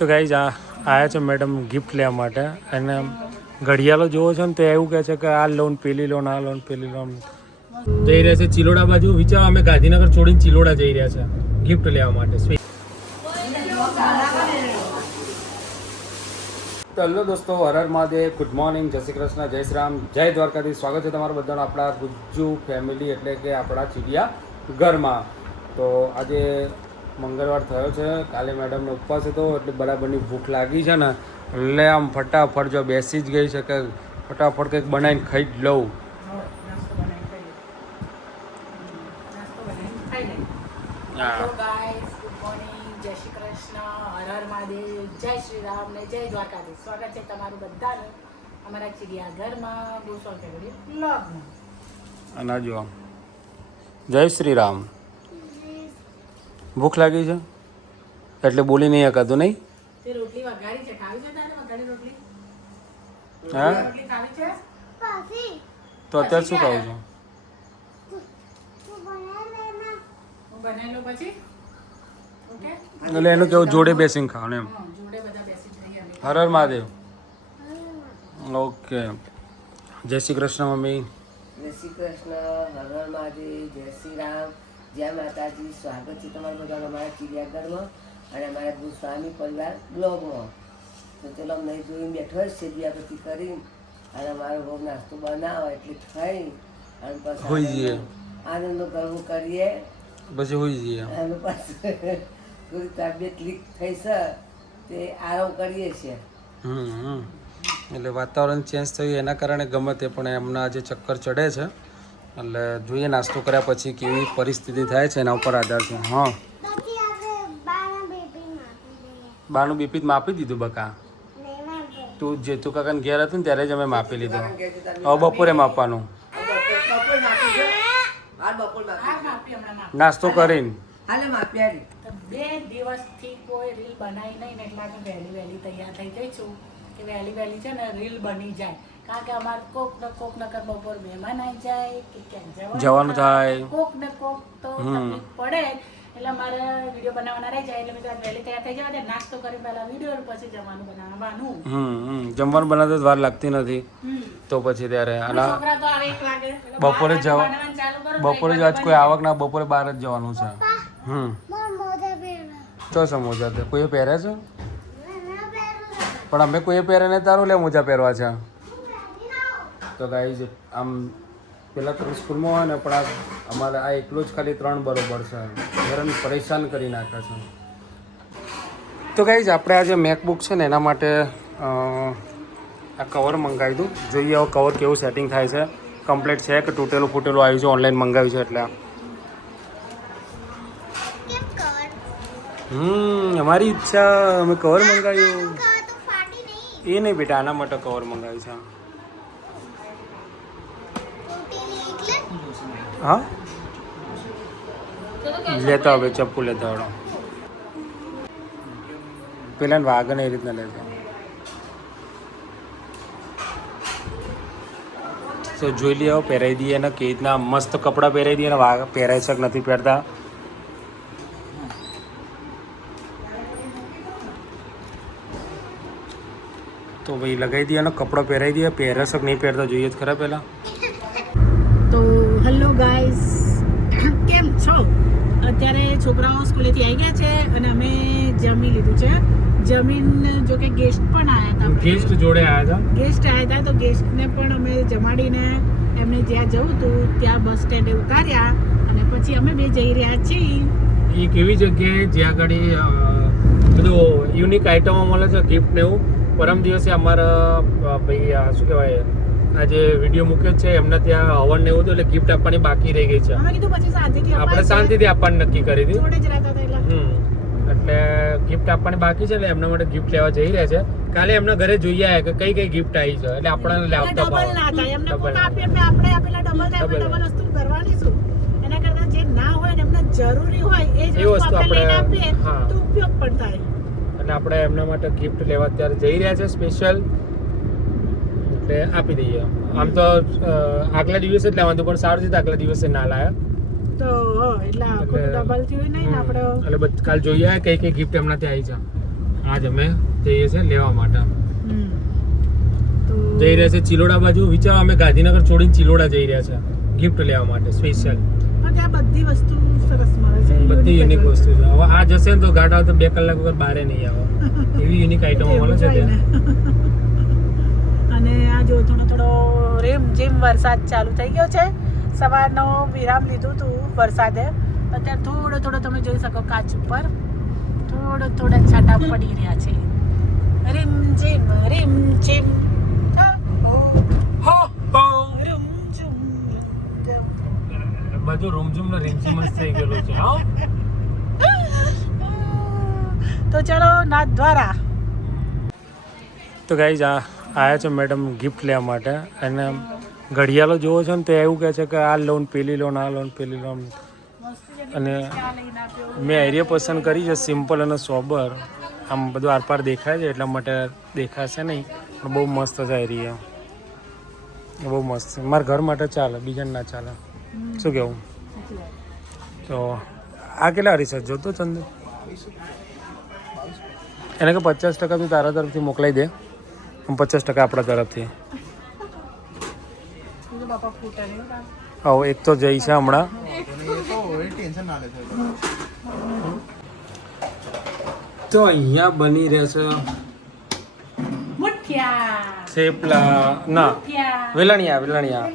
તો ગાઈઝ આવ્યા છે મેડમ ગિફ્ટ લેવા માટે અને ઘડિયાળો જોવો છો ને તો એવું કહે છે કે આ લોન પેલી લોન આ લોન પેલી લોન જઈ રહ્યા છે ચિલોડા બાજુ. વિચારો અમે ગાંધીનગર છોડીને ચિલોડા જઈ રહ્યા છે ગિફ્ટ લેવા માટે. તો હેલો દોસ્તો, હર હર મહાદેવ, ગુડ મોર્નિંગ, જય શ્રી કૃષ્ણ, જય શ્રી રામ, જય દ્વારકાથી. સ્વાગત છે તમારું બધાનું આપણા ગુજ્જુ ફેમિલી એટલે કે આપણા ચિડિયા ઘરમાં. તો આજે મંગળવાર થયો છે, કાલે મેડમને ઉપવાસ હતો એટલે બરાબરની ભૂખ લાગી છે ને એટલે આમ ફટાફટ જો બેસી જ ગઈ છે કે ફટાફટ કંઈક બનાવીને ખાઈ જ લઉં. જય શ્રી કૃષ્ણ, હર હર મહાદેવ, જય શ્રી રામ ને જય દ્વારકાધીશ. સ્વાગત છે તમારું બધાનું અમારા ચિડિયા ઘરમાં ગોસ્વાલ ફેમિલી બ્લોગમાં. અને જો જય શ્રી રામ. ભૂખ લાગી છે એટલે બોલી નહીં શકાતું નહીં. તે રોટલી વઘારી છે, ખાવી છે તારે વઘારી રોટલી? હા, રોટલી ખાવી છે? તો અત્યારે શું ખાવું છું? હું બનાવી લઉં પછી. ઓકે, એટલે એનું કેવું જોડે બેસીને ખાવાનું એમ. હા, જોડે બધા બેસી જઈએ અમે. હર હર મહાદેવ. ઓકે, જય શ્રી કૃષ્ણ મમ્મી. જય શ્રી કૃષ્ણ, હર હર મહાદેવ, જય શ્રી રામ, જય માતાજી. સ્વાગત છે તમારું બધાનું અમારા ચિડિયાઘરમાં અને અમારા ગોસ્વામી પરિવાર બ્લોગમાં. તો ચલો નહીં જોઈને બેઠો જ છે દિયાબત્તી કરી અને અમારો બહુ નાસ્તો બનાવો એટલે ખાઈ અને હોઈ પછી જઈએ. આનંદનો ગરબો કરીએ પછી હોઈ જઈએ. અને પછી થોડી તબિયત લીક થઈ છે તે આરામ કરીએ છીએ. એટલે વાતાવરણ ચેન્જ થયું એના કારણે ગમે તે પણ એમના આજે ચક્કર ચડે છે એટલે જોઈએ નાસ્તો કર્યા પછી કેવી પરિસ્થિતિ થાય છે એના ઉપર આધાર છે. હા, બાનું બીપી માપી દીધું બકા. તું જેતુ કાકાને ઘેર હતું ને ત્યારે જ અમે માપી લીધું. હવે બપોરે માપવાનું બપોર માપી છે. હાલ બપોર આ માપી માપી હમણાં માપી. નાસ્તો કરીને. હાલે માપ્યા તો 2 દિવસથી કોઈ રીલ બનાવી નહીં ને એટલે હું વહેલી તૈયાર થઈ ગઈ છું કે વહેલી છે ને રીલ બની જાય. કારણ કે અમારે કોક ને કર બપોર મહેમાન આવી જાય કે ક્યાંક જવાનું થાય. કોક ને કોક તો તકલીફ પડે એટલે અમારે વિડીયો બનાવવાના રહી જાય એટલે મેં કીધું વહેલી તૈયાર થઈ જવા દે, નાસ્તો કરી પહેલા વિડીયો પછી જમવાનું બનાવવાનું. જમવાનું બનાવતા જ વાર લાગતી નથી તો પછી ત્યારે અને છોકરા તો આવે 1 વાગે એટલે બપોરે બાર વાગે જવા બનાવવાનું ચાલુ કરો તો બપોરે જ આજ કોઈ આવક ના બપોરે બહાર જ જવાનું છે. તો સમોજા તે કોઈએ પહેરે છે પણ અમે કોઈએ પહેરે ને તારું લે મોજા પહેરવા છે. તો ગાઈઝ આમ પેલા તો સ્કૂલમાં હોય ને પણ આ અમારે આ એકલો જ ખાલી 3 બરોબર છે, હેરાન પરેશાન કરી નાખે છે. તો ગાઈઝ આપણે આજે મેકબુક છે ને એના માટે આ કવર મંગાવી દઉં. જોઈએ હવે કવર કેવું સેટિંગ થાય છે, કમ્પ્લીટ છે કે તૂટેલું ફૂટેલું આવ્યું છે, ઓનલાઈન મંગાવ્યું છે એટલે. અમારી ઈચ્છા, અમે કવર મંગાવ્યું એ નહીં બેટા, આના માટે કવર મંગાવ્યું છે. હા, લેતા હવે ચપ્પુ લેતા આવડો પેલા વાઘ ને એ રીતના લેતા. તો જોઈ લઈએ પહેરાવી દઈએ ને કેવી રીતના મસ્ત કપડાં પહેરાવી દઈએ ને વાઘ પહેરાય છે કે નથી પહેરતા. તો ભાઈ લગાવી દઈએ ને કપડાં પહેરાવી દઈએ, પહેરે છે કે નહીં પહેરતા જોઈએ જ ખરા પહેલાં. તો હેલો ગાઈસ, કેમ છો? અત્યારે છોકરાઓ સ્કૂલેથી આવી ગયા છે અને અમે જમી લીધું છે. જમીન જો કે ગેસ્ટ પણ આવ્યા હતા. ગેસ્ટ જોડે આવ્યા હતા તો ગેસ્ટને પણ અમે જમાડીને એમને જ્યાં જવું હતું ત્યાં બસ સ્ટેન્ડે ઉતાર્યા અને પછી અમે બે જઈ રહ્યા છીએ. એ કેવી જગ્યાએ જ્યાં આગળ બધું યુનિક આઇટમો મળે છે, ગિફ્ટ ને એવું. પરમ દિવસે અમારા ભાઈ શું કહેવાય આજે વિડીયો મૂક્યો છે એમના ત્યાં હવન ને એવું હતું એટલે ગિફ્ટ આપવાની બાકી રહી ગઈ છે. અમે કીધું પછી શાંતિથી આપણે શાંતિથી આપવાનું નક્કી કરી દીધું. જોડે જ રહેતા હતા એટલે એટલે ગિફ્ટ આપવાની બાકી છે એટલે એમના માટે ગિફ્ટ લેવા જઈ રહ્યા છે. કાલે એમના ઘરે જોઈએ કે કઈ કઈ ગિફ્ટ આવી છે એટલે આપણને લાવતા ડબલ ના થાય. એમને કોક આપીએ એટલે આપણે આપેલા ડબલ થાય, આપણે ડબલ વસ્તુ કરવાની શું? એના કરતા જે ના હોય ને એમને જરૂરી હોય એ જ વસ્તુ આપણે લઈને આપીએ તો ઉપયોગ પણ થાય. એટલે આપણે એમના માટે ગિફ્ટ લેવા અત્યારે જઈ રહ્યા છે સ્પેશિયલ, એટલે આપી દઈએ. આમ તો આગલા દિવસે જ લેવાનું પણ સારું છે આગલા દિવસે ના લાયા તો એટલે આખું ડબલ થયું નહીં ને આપણે. એટલે કાલ જોઈએ કઈ કઈ ગિફ્ટ એમનાથી આવી છે. આજ અમે જઈએ છીએ લેવા માટે. તો જઈ રહ્યા છે ચિલોડા બાજુ. વિચાર અમે ગાંધીનગર છોડીને ચિલોડા જઈ રહ્યા છે ગિફ્ટ લેવા માટે સ્પેશિયલ. પણ ત્યાં બધી વસ્તુ સરસ મળે છે. બધી યુનિક વસ્તુ છે. હવે આ જશે ને તો ગાડા તો 2 કલાક વગર બહાર નહીં આવે એવી યુનિક આઈટમો મળે છે ત્યાં. અને આ જો થોડો રીમઝીમ વરસાદ ચાલુ થઈ ગયો છે. સવારનો વિરામ લીધું હતું વરસાદે. અત્યારે થોડો તમે જોઈ શકો કાચ ઉપર થોડા છાંટા પડી રહ્યા છે. રીમઝીમ રીમઝીમ બધું રૂમઝૂમ ને રીમઝીમ જ થઈ ગયેલું છે. હા તો ચલો નાથ દ્વારા. તો ગાઈઝ આયા છે મેડમ ગિફ્ટ લેવા માટે. અને ઘડિયાળો જોવો છો ને તો એવું કહે છે કે આ લોન પેલી લોન આ લોન પેલી લોન. અને મેં એરિયા પસંદ કરી છે સિમ્પલ અને સોબર. આમ બધું આરપાર દેખાય છે એટલા માટે દેખાશે નહીં પણ બહુ મસ્ત છે એરિયા. બહુ મસ્ત છે. મારા ઘર માટે ચાલે બીજાને ના ચાલે. શું કહેવું? તો આ કેટલા હરી છે જોતો ચંદુ? એને કે 50% તું તારા તરફથી મોકલાઈ દે 50% આપણા તરફથી. એક તો જઈ છે હમણાં. તો અહીંયા બની રહેશે થેપલા. ના વેલણિયા.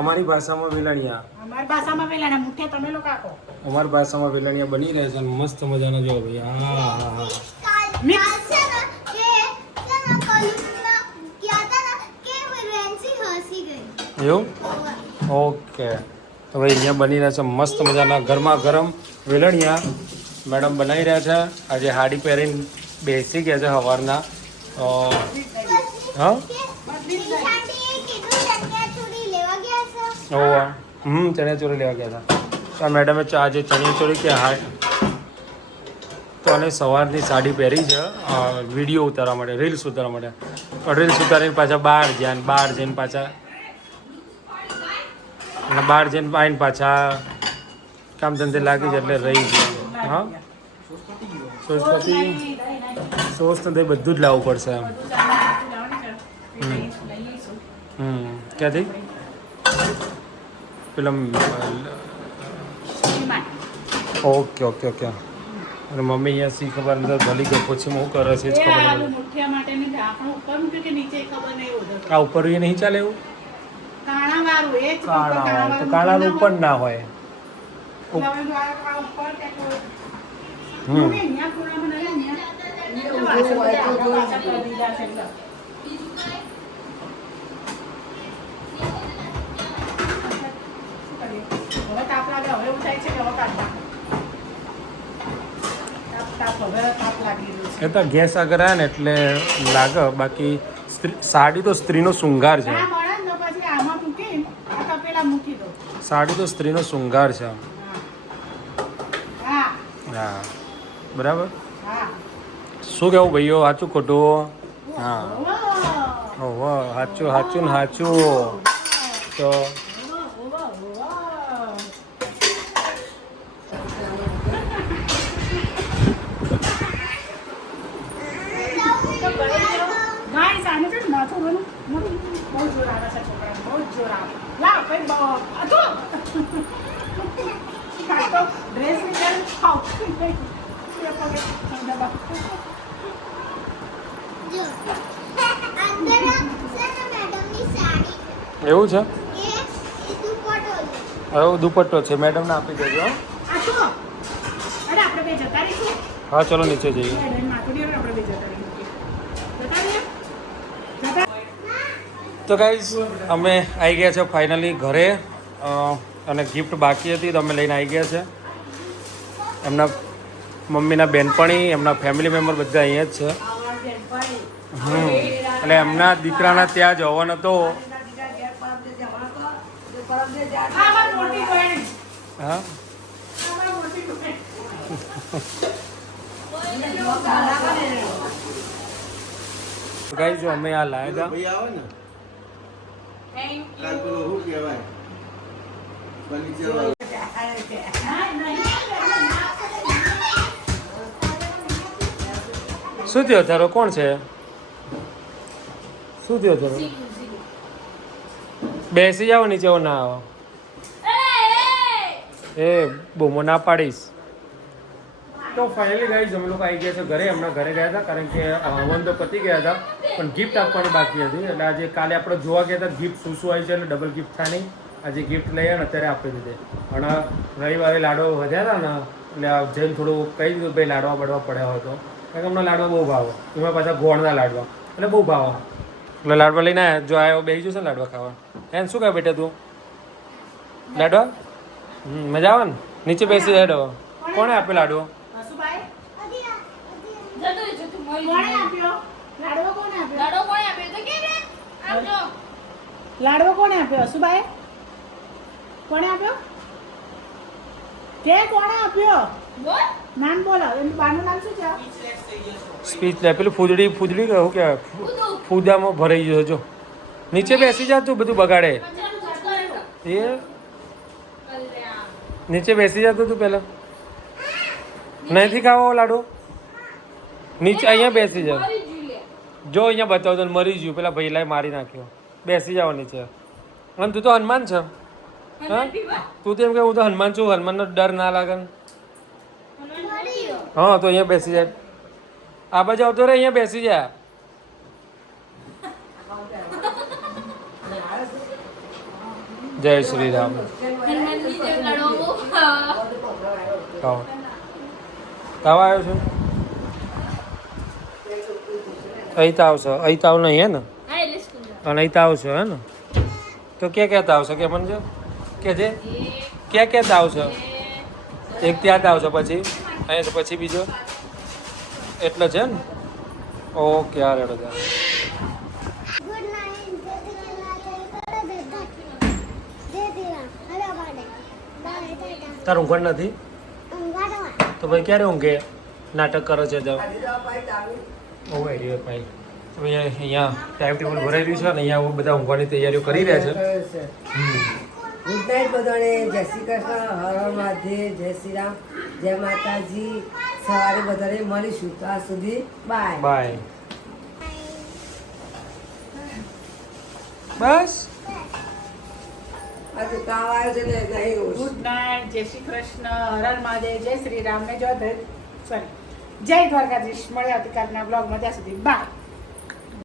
અમારી ભાષામાં વેલણિયા. અમારી ભાષામાં વેલણિયા મુઠિયા તમે લોકો આપો. અમારી ભાષામાં વેલણિયા બની રહે છે મસ્ત મજાના. જો ભાઈ હા એવું ઓકે. તો ભાઈ અહીંયા બની રહ્યા છે મસ્ત મજાના ગરમા ગરમ વેલણિયા. મેડમ બનાવી રહ્યા છે. આજે હાડી પહેરીને બેસી ગયા છે સવારના. હા ચણિયાચોળી લેવા ગયા હતા. તો આ મેડમે આજે ચણિયાચોળી કે હા તો અને સવારની સાડી પહેરી છે વિડીયો ઉતારવા માટે રીલ્સ ઉતારવા માટે. રીલ્સ ઉતારીને પાછા બહાર જઈને પાછા અને બહાર જઈને આવીને પાછા કામ ધંધે લાગી છે એટલે રહી ગયા. હા સોસ ને બધું જ લાવવું પડશે એમ. ક્યાંથી પેલા ઓકે. અને મમ્મી અહીંયા શી ખબર અંદર ભલી ગઈ પછી હું કરે છે જ ખબર નહીં. આ ઉપર એ નહીં ચાલે એવું. કાણાનું ઉપર ના હોય. એ તો ગેસ આગળ આવે ને એટલે લાગે. બાકી સાડી તો સ્ત્રીનો શૃંગાર છે. સાડી તો સ્ત્રીનો શૃંગાર છે. હા બરાબર. શું કહેવું ભાઈઓ? સાચું ખોટું? હા સાચું ને સાચું. તો એવું છે. હવે દુપટ્ટો છે મેડમને આપી દેજો. હા ચલો નીચે જઈએ. તો ગાઈઝ અમે આવી ગયા છે ફાઇનલી ઘરે. અને ગિફ્ટ બાકી હતી તો અમે લઈને આવી ગયા છે. એમના મમ્મીના બેનપણી એમના ફેમિલી મેમ્બર બધા અહીંયા જ છે. અને એમના દીકરાના ત્યાં જવાનો હતો. હા ગાઈઝ જો અમે આ લાવ્યા શું થયો તારો? કોણ છે? શું થયો તારો? બેસી જાઓ નીચે, ના આવો. એ બૂમો ના પાડીશ. તો ફાઇનલી ગાઈઝ અમે લોકો આવી ગયા છે ઘરે. હમણાં ઘરે ગયા હતા કારણ કે હવન તો પતી ગયા હતા, પણ ગિફ્ટ આપવાની બાકી હતી. એટલે આજે કાલે આપણે જોવા ગયા હતા ગિફ્ટ શું શું આવી છે, અને ડબલ ગિફ્ટ થાય નહીં. આજે ગિફ્ટ લઈએ ને અત્યારે આપી દીધી. અને રવિવારે લાડવા વધ્યા હતા ને, એટલે જઈને થોડું કહી દીધું ભાઈ લાડવા બડવા પડ્યા હોય તો, કારણ કે હમણાં લાડવા બહુ ભાવે. એમાં પાછા ગોળના લાડવા એટલે બહુ ભાવે. એટલે લાડવા લઈને આવ્યા. જો આવ્યો બેસી જશે ને લાડવા ખાવા. એમ શું કહે બેટા તું? લાડવા મજા આવે ને? નીચે બેસી હેડો. કોણે આપ્યો લાડવો? હસુભાઈ કોણે આપ્યો લાડવો? કોણે આપ્યો? લાડવો કોણે આપ્યો? હસુભાઈ કોણે આપ્યો? કે કોણે આપ્યો? નામ બોલો. એનું બાનું નામ શું છે? સ્પીચ લે. પેલું ફૂદડી કહું કે ફૂદામાં ભરાઈ ગયો. જો નીચે બેસી જા, તું બધું બગાડે. એ નીચે બેસી જા તું પહેલાં. નથી ખાવો લાડુ? નીચે અહીંયા બેસી જા. જો અહીંયા બતાવતો મરી ગયું. પેલા ભૈલાએ મારી નાખ્યો. બેસી જાઓ નીચે. અને તું તો હનુમાન છે. હા, તું તો એમ કે હું તો હનુમાન છું, હનુમાનનો ડર ના લાગે ને? હા, તો અહીંયા બેસી જાય. આ બાજુ આવતો રે, અહીંયા બેસી જા. જય શ્રી રામ. ખાઓ. તાવ આવ્યો છે? અહીં તાવ છે? અહીં તાવ નહીં હે ને? અને અહીં તાવ છે હે ને? તો ક્યાં તાવ છે કે મને જો કે છે ક્યાં તાવ છે? એક ત્યાં તાવ છે, પછી અહીંયા પછી બીજો એટલે છે ને? ઓકે, આ રેડો ત્યાં. તાર ઊંઘણ નથી તો ભાઈ ક્યારે ઊંઘે? નાટક કરે છે તો ભાઈ અહીંયા ટાઈમ ટેબલ ભરાઈ રહ્યું છે અને અહીંયા બધા ઊંઘવાની તૈયારીઓ કરી રહ્યા છે. ગુડ નાઇટ બધાને. જય શ્રી કૃષ્ણ, હર હર મહાદેવ, જય શ્રી રામ, જય માતાજી. સવારે બધાને મળીશું. તો આ સુધી બાય બાય. બસ આજે તાવ આવ્યો છે ને નહીં. ગુડ નાઇટ, જય શ્રી કૃષ્ણ, હર હર મહાદેવ, જય શ્રી રામ ને જય દ્વારકાધીશ. મળ્યા આવતીકાલના બ્લોગમાં. ત્યાં સુધી બાય.